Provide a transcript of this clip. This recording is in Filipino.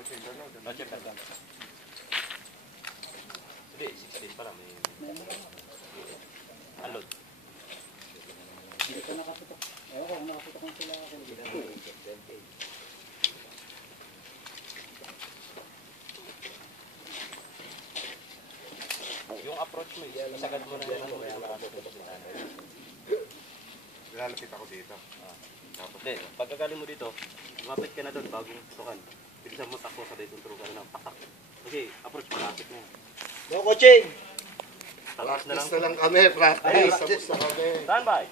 No check lang. Hindi, 16 pa lang. Alod. Hindi ko nakaputok. Ewan ko, nakaputok lang sila ako. Yung approach mo, sagad mo na yan. Lalapit ako dito. Tapos, hindi, pagkagaling mo dito, lumapit ka na doon bagong tukan. Bilisan mo takbo, sabay kontrol ka na ng patak. Okay, approach, malapit na yan. No coaching! Tapos na lang. Practice na lang kami, practice. Tapos na kami. Stand by!